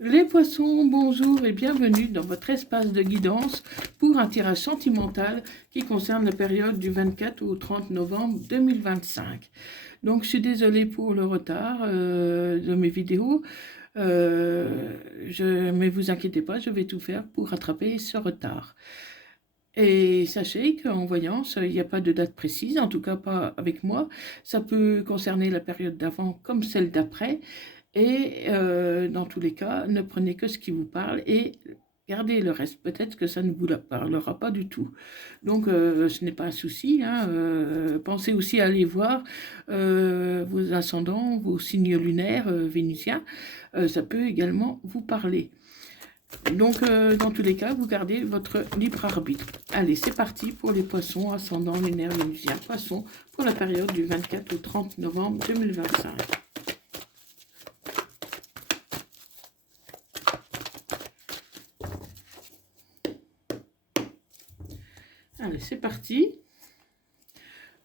Les poissons, bonjour et bienvenue dans votre espace de guidance pour un tirage sentimental qui concerne la période du 24 au 30 novembre 2025. Donc je suis désolée pour le retard de mes vidéos, mais vous inquiétez pas, je vais tout faire pour rattraper ce retard. Et sachez qu'en voyance, il n'y a pas de date précise, en tout cas pas avec moi. Ça peut concerner la période d'avant comme celle d'après. Et dans tous les cas, ne prenez que ce qui vous parle et gardez le reste. Peut-être que ça ne vous parlera pas du tout. Donc, ce n'est pas un souci, hein. Pensez aussi à aller voir vos ascendants, vos signes lunaires vénusiens. Ça peut également vous parler. Donc, dans tous les cas, vous gardez votre libre arbitre. Allez, c'est parti pour les poissons, ascendants lunaires vénusiens. Poissons pour la période du 24 au 30 novembre 2025. Allez, c'est parti.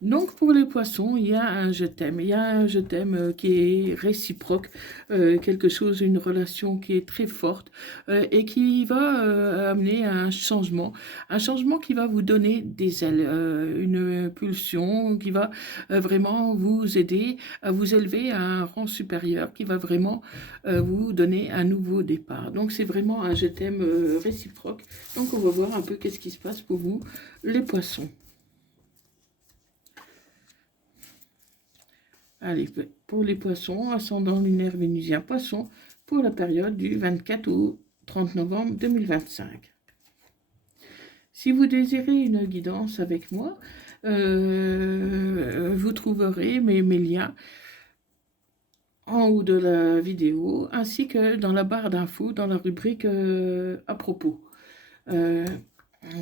Donc pour les poissons, il y a un je t'aime. Il y a un je t'aime qui est réciproque, quelque chose, une relation qui est très forte et qui va amener à un changement qui va vous donner des ailes, une pulsion qui va vraiment vous aider à vous élever à un rang supérieur, qui va vraiment vous donner un nouveau départ. Donc c'est vraiment un je t'aime réciproque. Donc on va voir un peu qu'est-ce qui se passe pour vous, les poissons. Allez, pour les poissons, ascendant lunaire vénusien poisson, pour la période du 24 au 30 novembre 2025. Si vous désirez une guidance avec moi, vous trouverez mes liens en haut de la vidéo, ainsi que dans la barre d'infos, dans la rubrique à propos. Euh,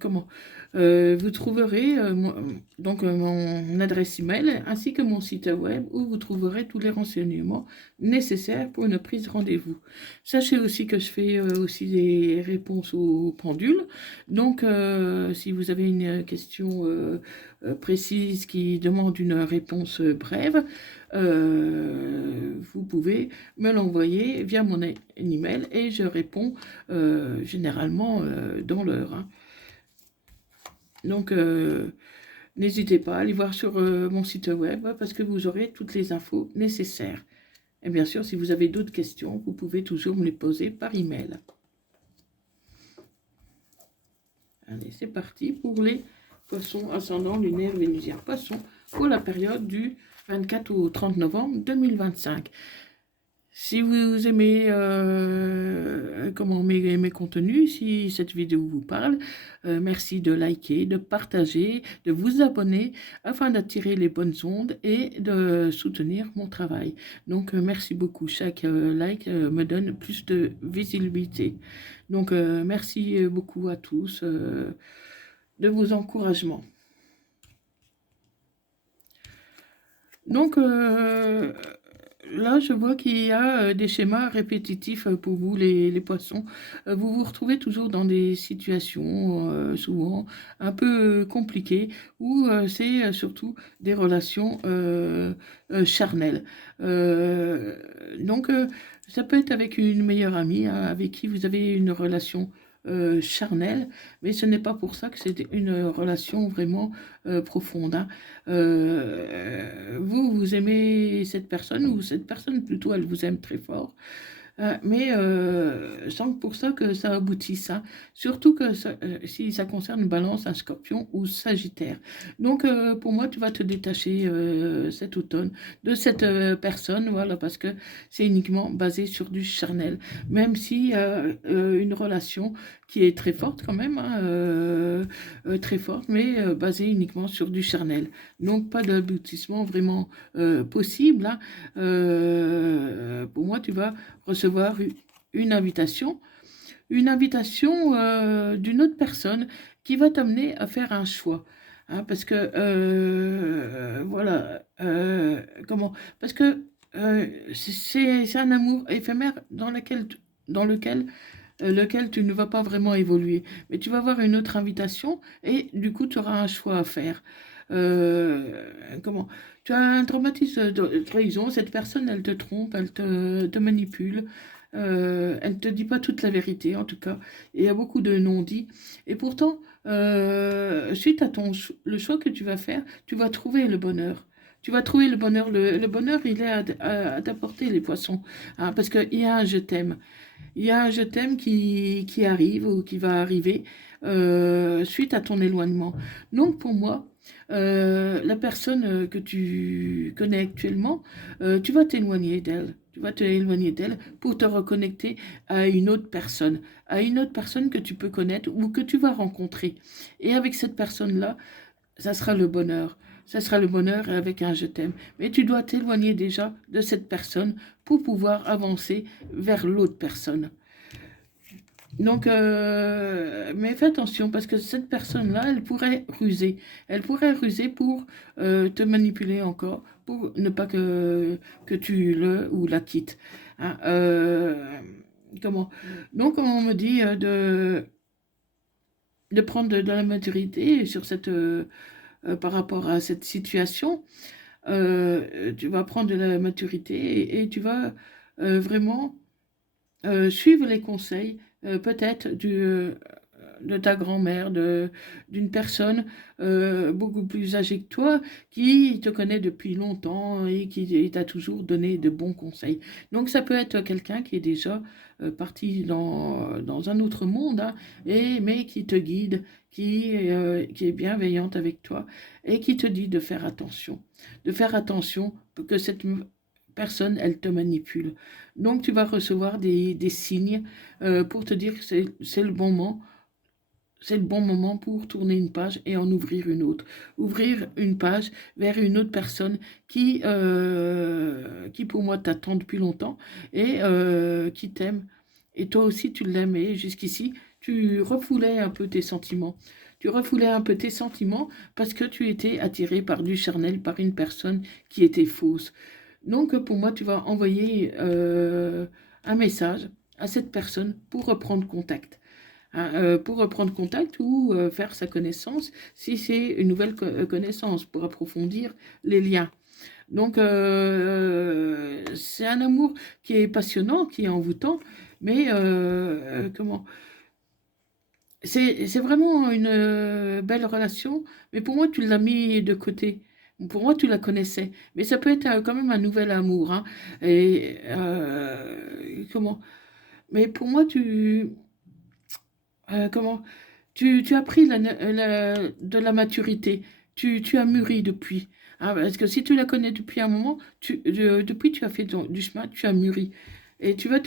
comment Vous trouverez mon adresse email ainsi que mon site web où vous trouverez tous les renseignements nécessaires pour une prise de rendez-vous. Sachez aussi que je fais aussi des réponses aux pendules. Donc, si vous avez une question précise qui demande une réponse brève, vous pouvez me l'envoyer via mon email et je réponds généralement dans l'heure, hein. Donc, n'hésitez pas à aller voir sur mon site web parce que vous aurez toutes les infos nécessaires. Et bien sûr, si vous avez d'autres questions, vous pouvez toujours me les poser par email. Allez, c'est parti pour les poissons ascendants lunaires vénusiens. Poissons pour la période du 24 au 30 novembre 2025. Si vous aimez mes contenus, si cette vidéo vous parle, merci de liker, de partager, de vous abonner afin d'attirer les bonnes ondes et de soutenir mon travail. Donc merci beaucoup. Chaque like me donne plus de visibilité. Donc merci beaucoup à tous de vos encouragements. Donc là, je vois qu'il y a des schémas répétitifs pour vous, les poissons. Vous vous retrouvez toujours dans des situations, souvent un peu compliquées, où c'est surtout des relations charnelles. Donc, ça peut être avec une meilleure amie, hein, avec qui vous avez une relation charnelle, mais ce n'est pas pour ça que c'est une relation vraiment profonde, hein. Vous aimez cette personne, ou cette personne plutôt, elle vous aime très fort, mais sans pour ça que ça aboutisse, hein. Surtout que si ça concerne Balance, un Scorpion ou Sagittaire. Donc pour moi, tu vas te détacher cet automne de cette personne, voilà, parce que c'est uniquement basé sur du charnel, même si une relation qui est très forte quand même, hein, très forte, mais basée uniquement sur du charnel. Donc pas d'aboutissement vraiment possible, hein. Pour moi, tu vas recevoir une invitation, d'une autre personne qui va t'amener à faire un choix, hein, parce que voilà, parce que c'est un amour éphémère dans lequel tu ne vas pas vraiment évoluer, mais tu vas avoir une autre invitation et du coup tu auras un choix à faire. Comment Tu as un traumatisme de trahison, cette personne elle te trompe, elle te manipule, elle ne te dit pas toute la vérité, en tout cas. Et il y a beaucoup de non-dits. Et pourtant, suite à le choix que tu vas faire, tu vas trouver le bonheur. Tu vas trouver le bonheur. Le bonheur, il est à t'apporter, les poissons. Hein, parce qu'il y a un je t'aime. Il y a un je t'aime qui arrive ou qui va arriver suite à ton éloignement. Donc pour moi, la personne que tu connais actuellement, tu vas t'éloigner d'elle. Tu vas t'éloigner d'elle pour te reconnecter à une autre personne que tu peux connaître ou que tu vas rencontrer. Et avec cette personne-là, ça sera le bonheur. Ça sera le bonheur avec un je t'aime. Mais tu dois t'éloigner déjà de cette personne pour pouvoir avancer vers l'autre personne. Donc, mais fais attention parce que cette personne-là, elle pourrait ruser. Elle pourrait ruser pour te manipuler encore, pour ne pas que tu le ou la quittes. Hein, comment? Donc, on me dit de prendre de la maturité sur par rapport à cette situation. Tu vas prendre de la maturité et tu vas vraiment suivre les conseils peut-être de ta grand-mère, d'une personne beaucoup plus âgée que toi, qui te connaît depuis longtemps et qui t'a toujours donné de bons conseils. Donc ça peut être quelqu'un qui est déjà parti dans un autre monde, hein, mais qui te guide, qui est bienveillante avec toi et qui te dit de faire attention. De faire attention pour que cette personne, elle te manipule. Donc tu vas recevoir des signes pour te dire que c'est le bon moment. C'est le bon moment pour tourner une page et en ouvrir une autre. Ouvrir une page vers une autre personne qui pour moi t'attend depuis longtemps et qui t'aime. Et toi aussi tu l'aimais jusqu'ici. Tu refoulais un peu tes sentiments. Tu refoulais un peu tes sentiments parce que tu étais attiré par du charnel, par une personne qui était fausse. Donc, pour moi, tu vas envoyer un message à cette personne pour reprendre contact. Hein, pour reprendre contact ou faire sa connaissance si c'est une nouvelle connaissance, pour approfondir les liens. Donc, c'est un amour qui est passionnant, qui est envoûtant, mais comment c'est vraiment une belle relation, mais pour moi, tu l'as mis de côté. Pour moi, tu la connaissais. Mais ça peut être quand même un nouvel amour. Hein. Et comment? Mais pour moi, comment? Tu as pris de la maturité. Tu as mûri depuis. Hein, parce que si tu la connais depuis un moment, depuis tu as fait du chemin, tu as mûri. Et tu vas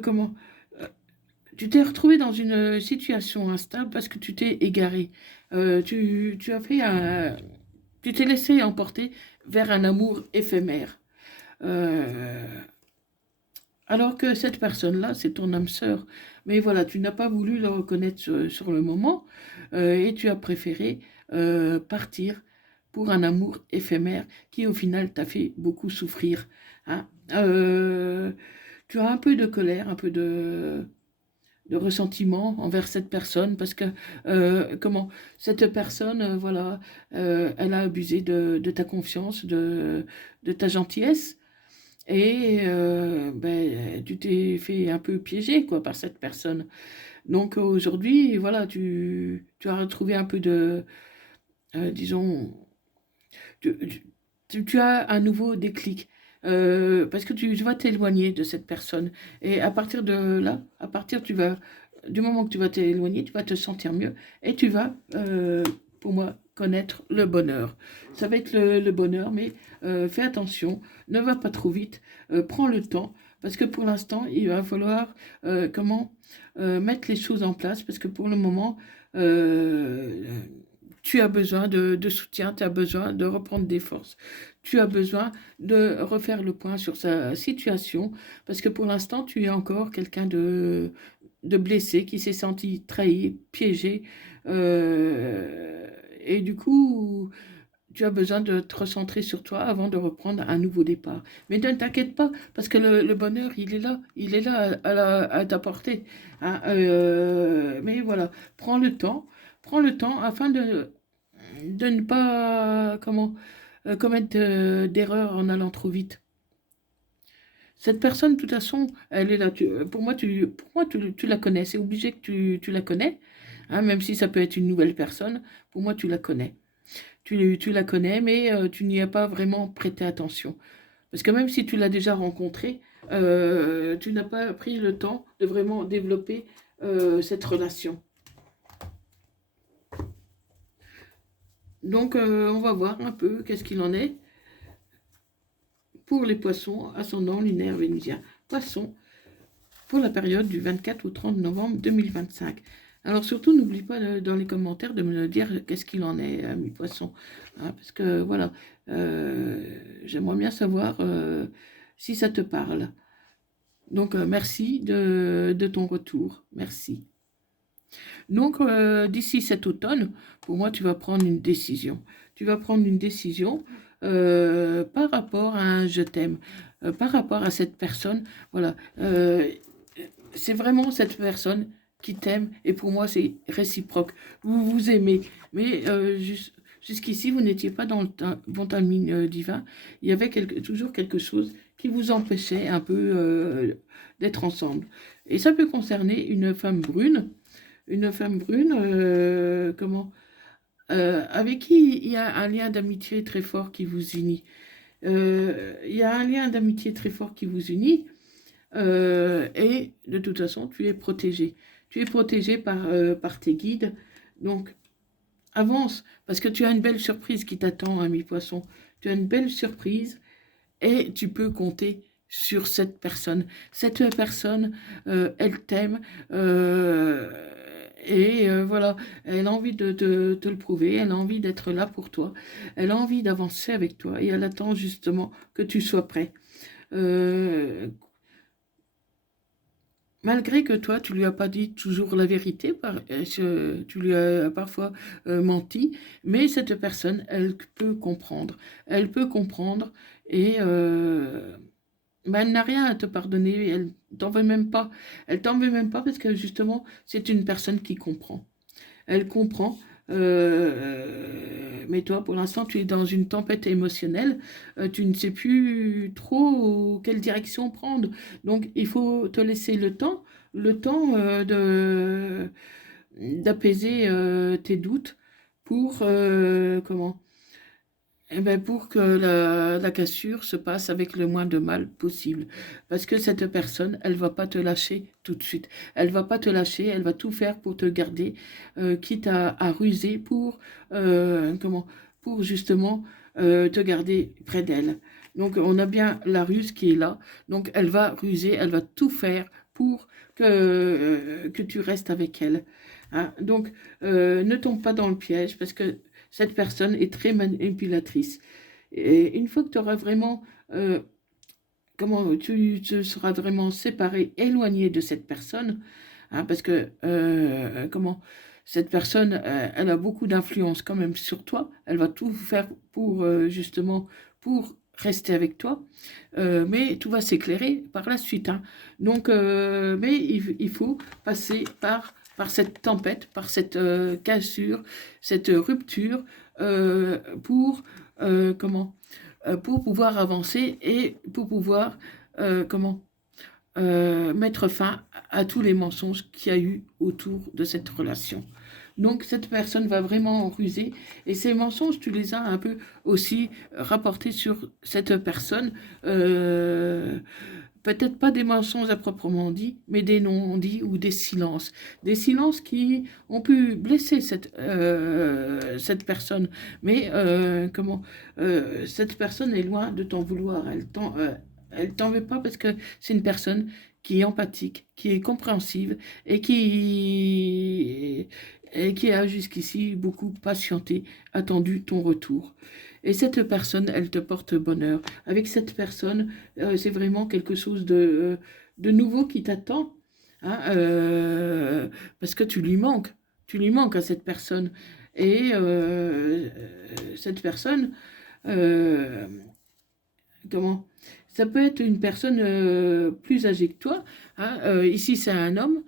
comment? Tu t'es retrouvé dans une situation instable parce que tu t'es égaré. Tu as fait tu t'es laissé emporter vers un amour éphémère. Euh, alors que cette personne-là, c'est ton âme sœur. Mais voilà, tu n'as pas voulu le reconnaître sur le moment et tu as préféré partir pour un amour éphémère qui, au final, t'a fait beaucoup souffrir. Hein. Tu as un peu de colère, un peu de ressentiment envers cette personne parce que comment cette personne voilà elle a abusé de ta confiance de ta gentillesse et ben, tu t'es fait un peu piéger quoi par cette personne donc aujourd'hui voilà tu as retrouvé un peu de disons tu as un nouveau déclic parce que tu vas t'éloigner de cette personne. Et à partir de là, du moment que tu vas t'éloigner, tu vas te sentir mieux et tu vas, pour moi, connaître le bonheur. Ça va être le bonheur, mais fais attention, ne va pas trop vite, prends le temps, parce que pour l'instant, il va falloir mettre les choses en place, parce que pour le moment, euh, tu as besoin de soutien, tu as besoin de reprendre des forces, tu as besoin de refaire le point sur sa situation, parce que pour l'instant, tu es encore quelqu'un de blessé, qui s'est senti trahi, piégé, et du coup, tu as besoin de te recentrer sur toi avant de reprendre un nouveau départ. Mais ne t'inquiète pas, parce que le bonheur, il est là à ta portée. Hein, mais voilà, prends le temps afin de ne pas commettre d'erreurs en allant trop vite. Cette personne, de toute façon, elle est là. Pour moi, tu la connais. C'est obligé que tu la connais, hein, même si ça peut être une nouvelle personne. Pour moi, tu la connais. Tu la connais, mais tu n'y as pas vraiment prêté attention. Parce que même si tu l'as déjà rencontrée, tu n'as pas pris le temps de vraiment développer cette relation. Donc, on va voir un peu qu'est-ce qu'il en est pour les poissons, ascendant lunaire vénusien. Poissons, pour la période du 24 au 30 novembre 2025. Alors surtout, n'oublie pas dans les commentaires de me dire qu'est-ce qu'il en est, mes poissons. Hein, parce que voilà, j'aimerais bien savoir si ça te parle. Donc, merci de ton retour. Merci. Donc, d'ici cet automne, pour moi, tu vas prendre une décision. Tu vas prendre une décision par rapport à un je t'aime, par rapport à cette personne. Voilà. C'est vraiment cette personne qui t'aime et pour moi, c'est réciproque. Vous vous aimez. Mais jusqu'ici, vous n'étiez pas dans le bon timing divin. Il y avait toujours quelque chose qui vous empêchait un peu d'être ensemble. Et ça peut concerner une femme brune, avec qui il y a un lien d'amitié très fort qui vous unit. Il y a un lien d'amitié très fort qui vous unit, et de toute façon, tu es protégé. Tu es protégé par tes guides. Donc, avance, parce que tu as une belle surprise qui t'attend, ami poisson. Tu as une belle surprise et tu peux compter sur cette personne. Cette personne, elle t'aime, et voilà, elle a envie de te le prouver, elle a envie d'être là pour toi, elle a envie d'avancer avec toi et elle attend justement que tu sois prêt. Euh, Malgré que toi, tu lui as pas dit toujours la vérité, tu lui as parfois menti, mais cette personne, elle peut comprendre. Elle peut comprendre et ben, elle n'a rien à te pardonner, elle t'en veut même pas. Elle t'en veut même pas parce que justement, c'est une personne qui comprend. Elle comprend. Mais toi, pour l'instant, tu es dans une tempête émotionnelle. Tu ne sais plus trop quelle direction prendre. Donc, il faut te laisser le temps d'apaiser tes doutes pour pour que la cassure se passe avec le moins de mal possible. Parce que cette personne, elle va pas te lâcher tout de suite. Elle va pas te lâcher, elle va tout faire pour te garder, quitte à ruser pour justement te garder près d'elle. Donc on a bien la ruse qui est là. Donc elle va ruser, elle va tout faire pour que tu restes avec elle. Hein. Donc ne tombe pas dans le piège parce que cette personne est très manipulatrice. Et une fois que tu auras vraiment, tu te seras vraiment séparé, éloigné de cette personne, hein, parce que, cette personne, elle a beaucoup d'influence quand même sur toi. Elle va tout faire pour, justement, pour rester avec toi. Mais tout va s'éclairer par la suite. Hein. Donc, mais il faut passer par cette tempête, par cette cassure, cette rupture, pour, pour pouvoir avancer et pour pouvoir, mettre fin à tous les mensonges qu'il y a eu autour de cette relation. Donc cette personne va vraiment ruser et ces mensonges, tu les as un peu aussi rapportés sur cette personne. Peut-être pas des mensonges à proprement dit, mais des non-dits ou des silences. Des silences qui ont pu blesser cette personne. Mais cette personne est loin de t'en vouloir. Elle t'en veut pas parce que c'est une personne qui est empathique, qui est compréhensive et qui a jusqu'ici beaucoup patienté, attendu ton retour. Et cette personne, elle te porte bonheur. Avec cette personne, c'est vraiment quelque chose de nouveau qui t'attend, hein, parce que tu lui manques à cette personne. Et cette personne, euh, comment ça peut être une personne plus âgée que toi. Hein, ici, c'est un homme.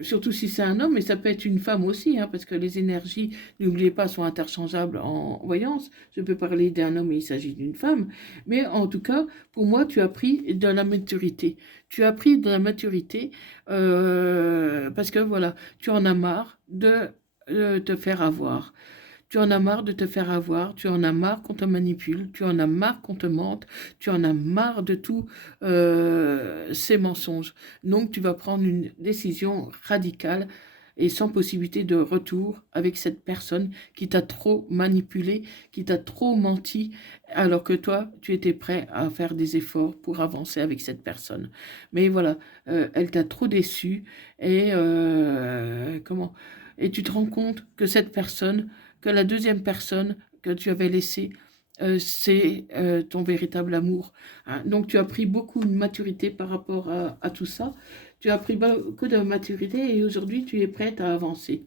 surtout si c'est un homme, mais ça peut être une femme aussi, hein, parce que les énergies, n'oubliez pas, sont interchangeables en voyance. Je peux parler d'un homme et il s'agit d'une femme, mais en tout cas, pour moi, tu as pris de la maturité. Tu as pris de la maturité parce que voilà, tu en as marre de te faire avoir. Tu en as marre de te faire avoir, tu en as marre qu'on te manipule, tu en as marre qu'on te mente, tu en as marre de tous ces mensonges. Donc tu vas prendre une décision radicale et sans possibilité de retour avec cette personne qui t'a trop manipulé, qui t'a trop menti, alors que toi, tu étais prêt à faire des efforts pour avancer avec cette personne. Mais voilà, elle t'a trop déçu et comment? Et tu te rends compte que cette personne, que la deuxième personne que tu avais laissée, c'est ton véritable amour. Hein. Donc tu as pris beaucoup de maturité par rapport à tout ça. Tu as pris beaucoup de maturité et aujourd'hui tu es prête à avancer.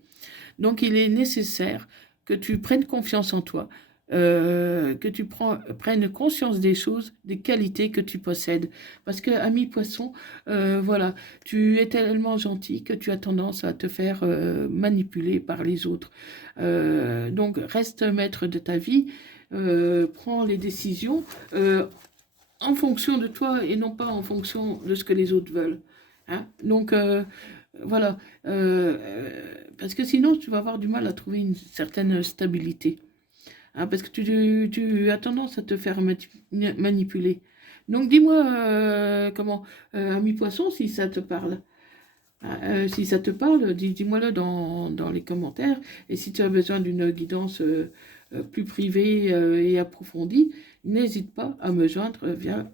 Donc il est nécessaire que tu prennes confiance en toi, que tu prennes conscience des choses, des qualités que tu possèdes. Parce que, ami poisson, voilà, tu es tellement gentil que tu as tendance à te faire manipuler par les autres. Donc reste maître de ta vie, prends les décisions en fonction de toi et non pas en fonction de ce que les autres veulent. Hein. Donc voilà, parce que sinon tu vas avoir du mal à trouver une certaine stabilité. Hein, parce que tu as tendance à te faire manipuler. Donc dis-moi comment, ami poisson, si ça te parle. Ah, si ça te parle, dis-moi-le dans les commentaires. Et si tu as besoin d'une guidance plus privée et approfondie, n'hésite pas à me joindre via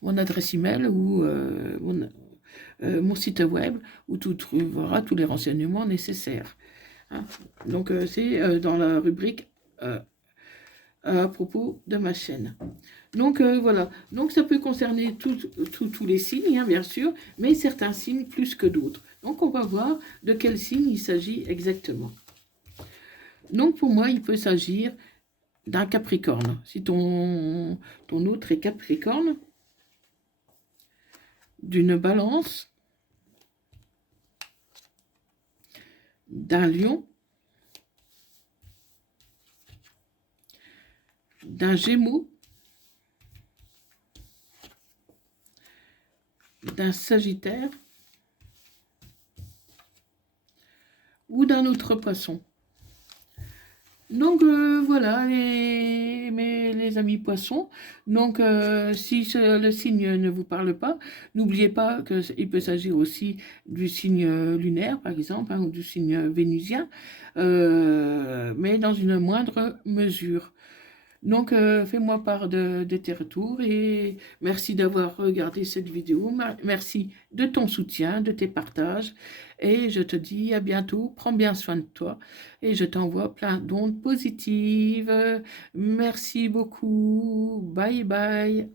mon adresse email ou mon site web où tu trouveras tous les renseignements nécessaires. Hein. Donc c'est dans la rubrique à propos de ma chaîne. Donc voilà, donc ça peut concerner tous les signes, hein, bien sûr, mais certains signes plus que d'autres. Donc on va voir de quel signe il s'agit exactement. Donc pour moi, il peut s'agir d'un Capricorne. Si ton autre est Capricorne, d'une Balance, d'un Lion, d'un Gémeaux, d'un Sagittaire ou d'un autre Poisson. Donc voilà les amis poissons. Donc si le signe ne vous parle pas, n'oubliez pas qu'il peut s'agir aussi du signe lunaire par exemple, hein, ou du signe vénusien, mais dans une moindre mesure. Donc fais-moi part de tes retours et merci d'avoir regardé cette vidéo. Merci de ton soutien, de tes partages et je te dis à bientôt. Prends bien soin de toi et je t'envoie plein d'ondes positives. Merci beaucoup. Bye bye.